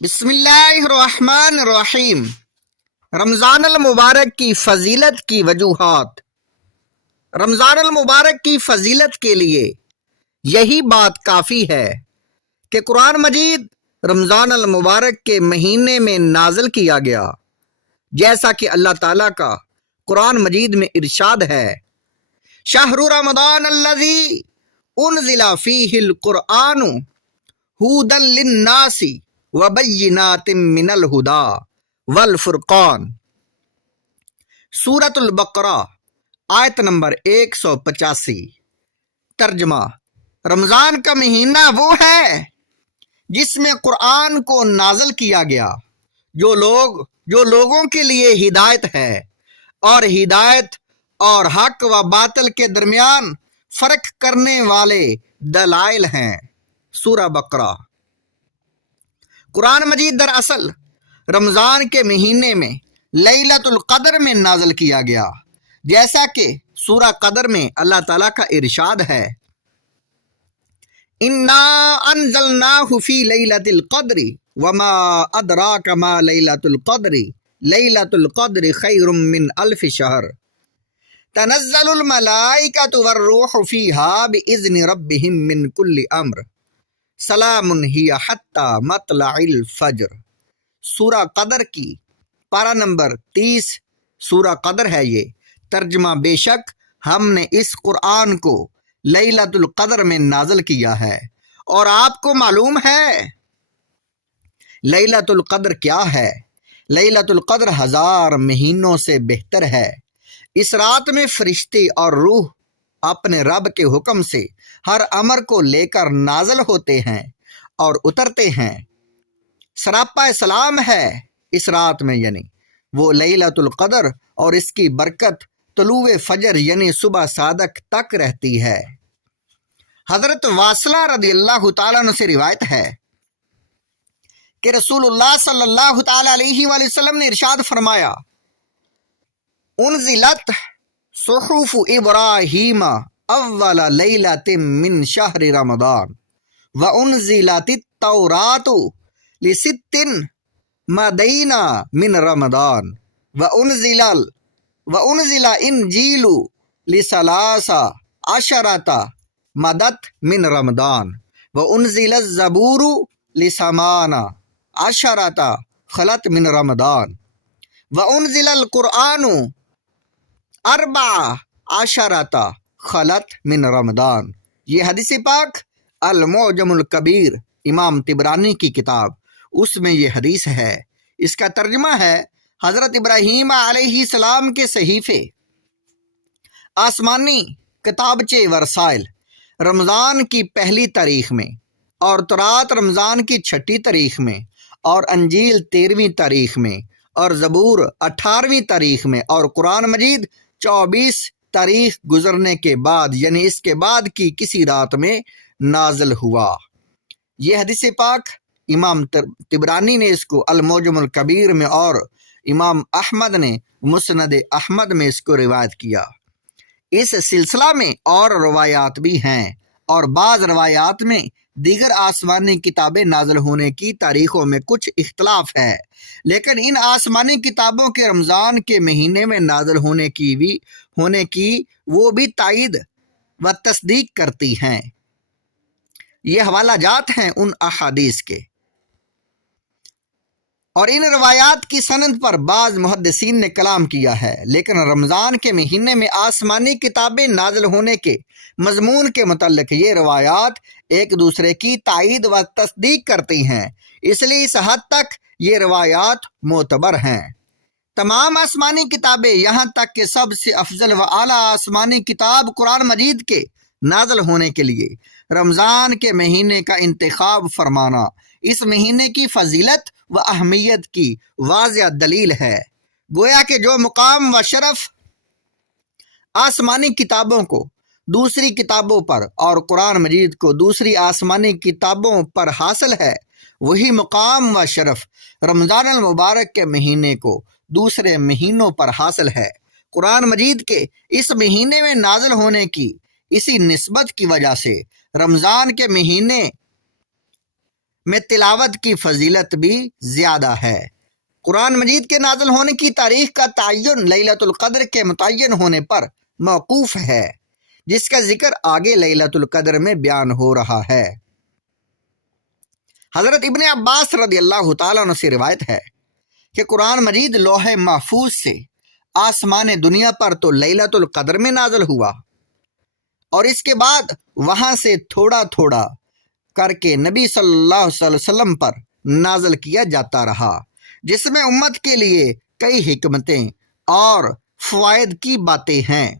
بسم اللہ الرحمن الرحیم۔ رمضان المبارک کی فضیلت کی وجوہات۔ رمضان المبارک کی فضیلت کے لیے یہی بات کافی ہے کہ قرآن مجید رمضان المبارک کے مہینے میں نازل کیا گیا، جیسا کہ اللہ تعالیٰ کا قرآن مجید میں ارشاد ہے، شہر رمضان الذی انزل فیہ القرآن ھدی للناس وبینات من الہدی والفرقان۔ سورۃ البقرہ آیت نمبر 185۔ ترجمہ: رمضان کا مہینہ وہ ہے جس میں قرآن کو نازل کیا گیا، جو لوگوں کے لیے ہدایت ہے، اور ہدایت اور حق و باطل کے درمیان فرق کرنے والے دلائل ہیں۔ سورہ بقرہ۔ قرآن مجید دراصل رمضان کے مہینے میں لیلۃ القدر میں نازل کیا گیا، جیسا کہ سورہ قدر میں اللہ تعالیٰ کا ارشاد ہے، انا انزلناہ فی لیلۃ القدر وما ادراک ما لیلۃ القدر لیلۃ القدر خیر من الف شہر تنزل الملائکۃ والروح فیہا باذن ربہم من کل امر سلام ہی حتی مطلع الفجر۔ سورہ قدر کی پارہ نمبر 30 سورہ قدر ہے یہ۔ ترجمہ: بے شک ہم نے اس قرآن کو لیلۃ القدر میں نازل کیا ہے، اور آپ کو معلوم ہے لیلۃ القدر کیا ہے؟ لیلۃ القدر 1000 مہینوں سے بہتر ہے۔ اس رات میں فرشتے اور روح اپنے رب کے حکم سے ہر امر کو لے کر نازل ہوتے ہیں اور اترتے ہیں۔ سراپا سلام ہے اس رات میں، یعنی وہ لیلۃ القدر، اور اس کی برکت طلوع فجر یعنی صبح صادق تک رہتی ہے۔ حضرت واصلہ رضی اللہ تعالیٰ عنہ سے روایت ہے کہ رسول اللہ صلی اللہ تعالیٰ علیہ وآلہ وسلم نے ارشاد فرمایا، انزلت صحف ابراہیم اول لیلۃ من شہر رمضان وانزلت التوراۃ لست مدینہ من رمضان وانزل انجیل لثلاث عشرۃ مدت من رمضان وانزل الزبور لثمان عشرۃ خلت من رمضان وانزل القرآن 14 خلت من رمضان۔ یہ حدیث پاک المعجم الکبیر امام طبرانی کی کتاب، اس میں یہ حدیث ہے۔ اس کا ترجمہ ہے، حضرت ابراہیم علیہ السلام کے صحیفے، آسمانی کتابچے ورسائل رمضان کی 1 تاریخ میں، اور تورات رمضان کی 6 تاریخ میں، اور انجیل 13ویں تاریخ میں، اور زبور 18ویں تاریخ میں، اور قرآن مجید 24 تاریخ گزرنے کے بعد یعنی اس کے بعد کی کسی رات میں نازل ہوا۔ یہ حدیث پاک امام طبرانی نے اس کو المعجم الکبیر میں، اور امام احمد نے مسند احمد میں اس کو روایت کیا۔ اس سلسلہ میں اور روایات بھی ہیں، اور بعض روایات میں دیگر آسمانی کتابیں نازل ہونے کی تاریخوں میں کچھ اختلاف ہے، لیکن ان آسمانی کتابوں کے رمضان کے مہینے میں نازل ہونے کی وہ بھی تائید و تصدیق کرتی ہیں۔ یہ حوالہ جات ہیں ان احادیث کے، اور ان روایات کی سند پر بعض محدثین نے کلام کیا ہے، لیکن رمضان کے مہینے میں آسمانی کتابیں نازل ہونے کے مضمون کے متعلق یہ روایات ایک دوسرے کی تائید و تصدیق کرتی ہیں، اس لیے اس حد تک یہ روایات معتبر ہیں۔ تمام آسمانی کتابیں، یہاں تک کہ سب سے افضل و اعلیٰ آسمانی کتاب قرآن مجید کے نازل ہونے کے لیے رمضان کے مہینے کا انتخاب فرمانا اس مہینے کی فضیلت و اہمیت کی واضح دلیل ہے۔ گویا کہ جو مقام و شرف آسمانی کتابوں کو دوسری کتابوں پر اور قرآن مجید کو دوسری آسمانی کتابوں پر حاصل ہے، وہی مقام و شرف رمضان المبارک کے مہینے کو دوسرے مہینوں پر حاصل ہے۔ قرآن مجید کے اس مہینے میں نازل ہونے کی اسی نسبت کی وجہ سے رمضان کے مہینے میں تلاوت کی فضیلت بھی زیادہ ہے۔ قرآن مجید کے نازل ہونے کی تاریخ کا تعین لیلۃ القدر کے متعین ہونے پر موقوف ہے، جس کا ذکر آگے لیلۃ القدر میں بیان ہو رہا ہے۔ حضرت ابن عباس رضی اللہ تعالیٰ عنہ سے روایت ہے کہ قرآن مجید لوح محفوظ سے آسمان دنیا پر تو لیلۃ القدر میں نازل ہوا، اور اس کے بعد وہاں سے تھوڑا تھوڑا کر کے نبی صلی اللہ علیہ وسلم پر نازل کیا جاتا رہا، جس میں امت کے لیے کئی حکمتیں اور فوائد کی باتیں ہیں۔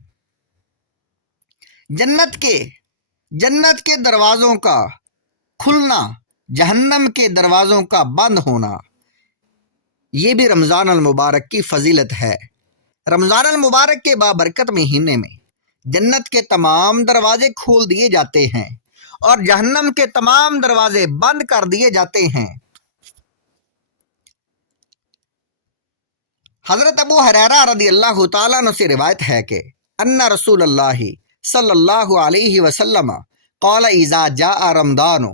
جنت کے دروازوں کا کھلنا، جہنم کے دروازوں کا بند ہونا، یہ بھی رمضان المبارک کی فضیلت ہے۔ رمضان المبارک کے بابرکت مہینے میں جنت کے تمام دروازے کھول دیے جاتے ہیں اور جہنم کے تمام دروازے بند کر دیے جاتے ہیں۔ حضرت ابو ہریرہ رضی اللہ تعالیٰ عنہ سے روایت ہے کہ ان رسول اللہ صلی اللہ علیہ وسلم قال اذا جاء رمضان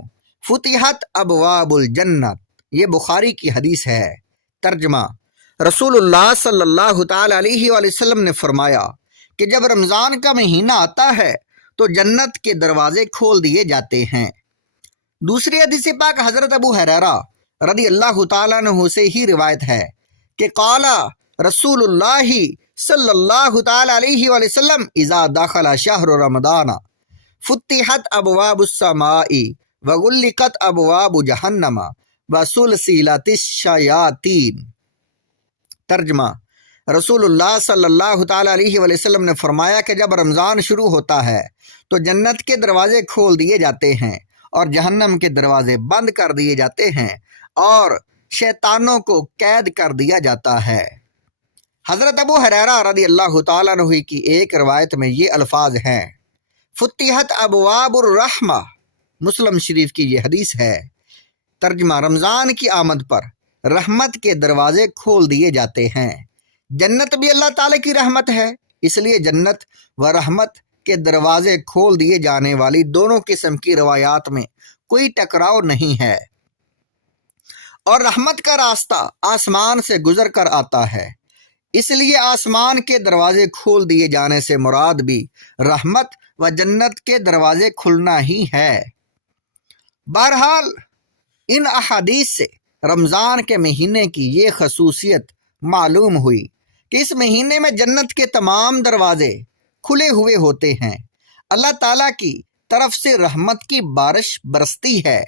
فتحت ابواب الجنت، یہ بخاری کی حدیث ہے۔ ترجمہ: رسول اللہ صلی اللہ تعالی علیہ وآلہ وسلم نے فرمایا کہ جب رمضان کا مہینہ آتا ہے تو جنت کے دروازے کھول دیے جاتے ہیں۔ دوسری حدیث پاک حضرت ابو ہریرہ رضی اللہ تعالیٰ عنہ سے ہی روایت ہے کہ قال رسول اللہ صلی اللہ تعالی علیہ وآلہ وسلم اذا دخل شہر رمضان فتحت ابواب السماء وغلقت ابواب جہنم وسلسلت الشیاطین۔ ترجمہ: رسول اللہ صلی اللہ تعالی علیہ وآلہ وسلم نے فرمایا کہ جب رمضان شروع ہوتا ہے تو جنت کے دروازے کھول دیے جاتے ہیں اور جہنم کے دروازے بند کر دیے جاتے ہیں اور شیطانوں کو قید کر دیا جاتا ہے۔ حضرت ابو ہریرہ رضی اللہ تعالیٰ عنہ کی ایک روایت میں یہ الفاظ ہیں: فتحت ابواب الرحمہ، مسلم شریف کی یہ حدیث ہے۔ ترجمہ: رمضان کی آمد پر رحمت کے دروازے کھول دیے جاتے ہیں۔ جنت بھی اللہ تعالیٰ کی رحمت ہے، اس لیے جنت و رحمت کے دروازے کھول دیے جانے والی دونوں قسم کی روایات میں کوئی ٹکراؤ نہیں ہے، اور رحمت کا راستہ آسمان سے گزر کر آتا ہے، اس لیے آسمان کے دروازے کھول دیے جانے سے مراد بھی رحمت و جنت کے دروازے کھلنا ہی ہے۔ بہرحال ان احادیث سے رمضان کے مہینے کی یہ خصوصیت معلوم ہوئی کہ اس مہینے میں جنت کے تمام دروازے کھلے ہوئے ہوتے ہیں، اللہ تعالیٰ کی طرف سے رحمت کی بارش برستی ہے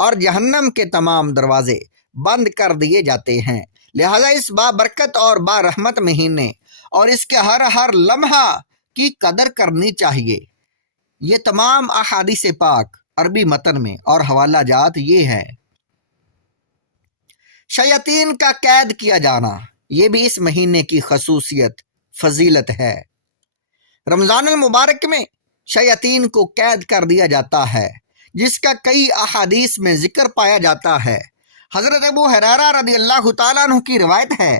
اور جہنم کے تمام دروازے بند کر دیے جاتے ہیں۔ لہذا اس بابرکت اور بارحمت مہینے اور اس کے ہر لمحہ کی قدر کرنی چاہیے۔ یہ تمام احادیث پاک عربی متن میں اور حوالہ جات یہ ہے۔ شیاطین کا قید کیا جانا، یہ بھی اس مہینے کی خصوصیت فضیلت ہے۔ رمضان المبارک میں شیاطین کو قید کر دیا جاتا ہے، جس کا کئی احادیث میں ذکر پایا جاتا ہے۔ حضرت ابو ہریرہ رضی اللہ تعالیٰ عنہ کی روایت ہے،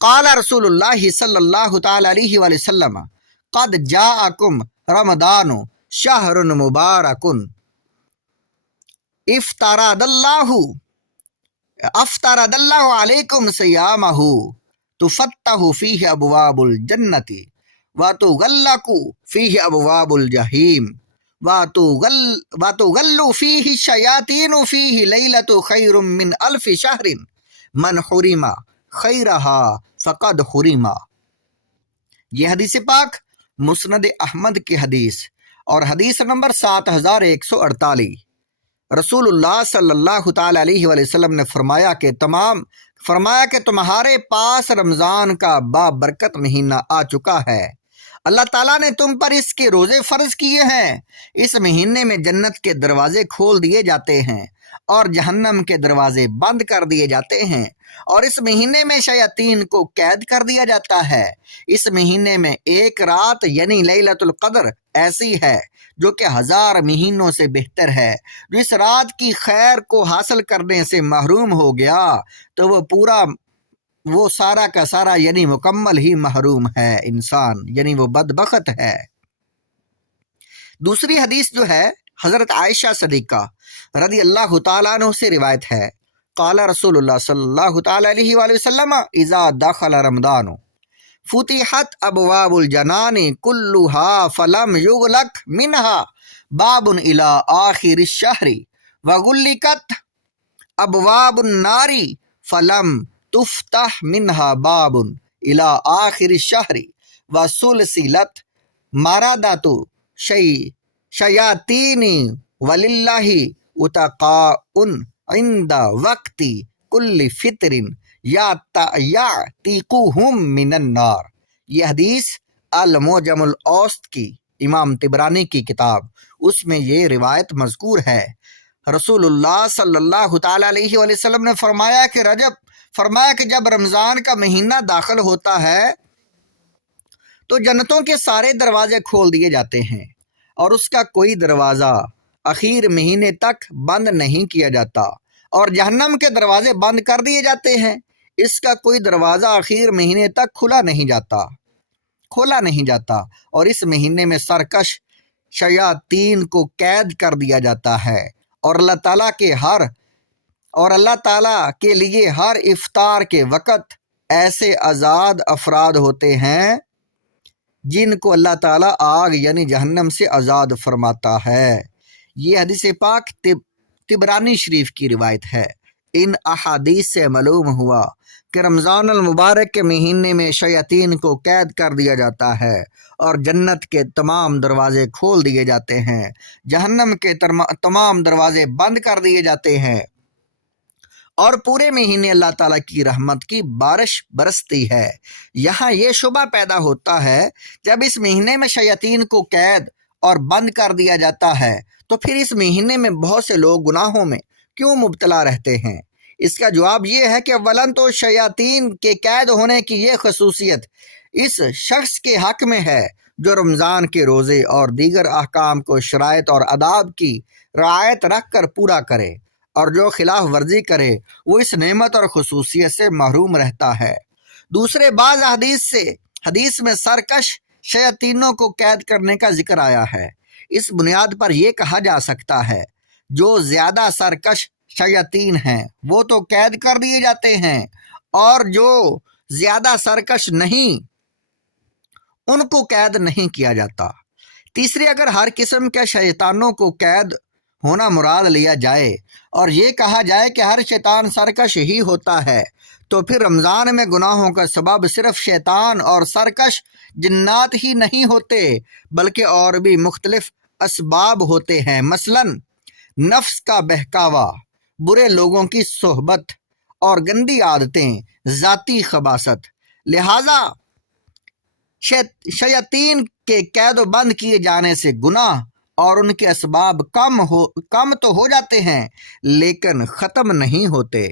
قال رسول اللہ صلی اللہ تعالی علیہ وآلہ وسلم قد جاءکم رمضان شہر مبارک افترض اللہ علیکم صیامہ تفتح فیہ ابواب الجنت وتغلق فیہ ابواب الجحیم وتغل فیہ الشیاطین فیہ لیلۃ خیر من الف شہر من حرم خیرہا فقد حرم۔ یہ حدیث پاک مسند احمد کی حدیث اور حدیث نمبر 7148۔ رسول اللہ صلی اللہ تعالی علیہ وآلہ وسلم نے فرمایا کہ تمہارے پاس رمضان کا بابرکت مہینہ آ چکا ہے، اللہ تعالیٰ نے تم پر اس کے روزے فرض کیے ہیں۔ اس مہینے میں جنت کے دروازے کھول دیے جاتے ہیں اور جہنم کے دروازے بند کر دیے جاتے ہیں، اور اس مہینے میں شیاطین کو قید کر دیا جاتا ہے۔ اس مہینے میں ایک رات یعنی لیلۃ القدر ایسی ہے جو کہ 1000 مہینوں سے بہتر ہے۔ جو اس رات کی خیر کو حاصل کرنے سے محروم ہو گیا تو وہ سارا کا سارا یعنی مکمل ہی محروم ہے انسان، یعنی وہ بدبخت ہے۔ دوسری حدیث جو ہے حضرت عائشہ صدیقہ رضی اللہ تعالیٰ عنہ سے روایت ہے، قال رسول اللہ صلی اللہ تعالیٰ علیہ وآلہ وسلم اذا دخل رمضان فتحت ابواب الجنان كلها فلم يغلق منها باب الى آخر الشهر وغلقت ابواب النار فلم تفتح منها باب الى آخر الشهر وسلسلت مرادات شیاطین وللہ اتقاء عند وقت کل فطر یعتقوہم من النار۔ یہ حدیث المعجم الاوسط کی امام طبرانی کی کتاب، اس میں یہ روایت مذکور ہے۔ رسول اللہ صلی اللہ تعالیٰ علیہ وآلہ وسلم نے فرمایا کہ جب رمضان کا مہینہ داخل ہوتا ہے تو جنتوں کے سارے دروازے کھول دیے جاتے ہیں اور اس کا کوئی دروازہ اخیر مہینے تک بند نہیں کیا جاتا، اور جہنم کے دروازے بند کر دیے جاتے ہیں، اس کا کوئی دروازہ اخیر مہینے تک کھولا نہیں جاتا، اور اس مہینے میں سرکش شیاطین کو قید کر دیا جاتا ہے، اور اللہ تعالیٰ کے لیے ہر افطار کے وقت ایسے آزاد افراد ہوتے ہیں جن کو اللہ تعالیٰ آگ یعنی جہنم سے آزاد فرماتا ہے۔ یہ حدیث پاک طبرانی شریف کی روایت ہے۔ ان احادیث سے معلوم ہوا کہ رمضان المبارک کے مہینے میں شیاطین کو قید کر دیا جاتا ہے اور جنت کے تمام دروازے کھول دیے جاتے ہیں، جہنم کے تمام دروازے بند کر دیے جاتے ہیں، اور پورے مہینے اللہ تعالیٰ کی رحمت کی بارش برستی ہے۔ یہاں یہ شبہ پیدا ہوتا ہے، جب اس مہینے میں شیاطین کو قید اور بند کر دیا جاتا ہے تو پھر اس مہینے میں بہت سے لوگ گناہوں میں کیوں مبتلا رہتے ہیں؟ اس کا جواب یہ ہے کہ اولاً تو شیاطین کے قید ہونے کی یہ خصوصیت اس شخص کے حق میں ہے جو رمضان کے روزے اور دیگر احکام کو شرائط اور آداب کی رعایت رکھ کر پورا کرے، اور جو خلاف ورزی کرے وہ اس نعمت اور خصوصیت سے محروم رہتا ہے۔ دوسرے بعض حدیث میں سرکش شیاطینوں کو قید کرنے کا ذکر آیا ہے۔ اس بنیاد پر یہ کہا جا سکتا ہے جو زیادہ سرکش شیاطین ہیں وہ تو قید کر دیے جاتے ہیں، اور جو زیادہ سرکش نہیں ان کو قید نہیں کیا جاتا۔ تیسری، اگر ہر قسم کے شیطانوں کو قید ہونا مراد لیا جائے اور یہ کہا جائے کہ ہر شیطان سرکش ہی ہوتا ہے، تو پھر رمضان میں گناہوں کا سبب صرف شیطان اور سرکش جنات ہی نہیں ہوتے بلکہ اور بھی مختلف اسباب ہوتے ہیں، مثلا نفس کا بہکاوا، برے لوگوں کی صحبت اور گندی عادتیں، ذاتی خباثت۔ لہٰذا شیاطین کے قید و بند کیے جانے سے گناہ اور ان کے اسباب کم تو ہو جاتے ہیں لیکن ختم نہیں ہوتے۔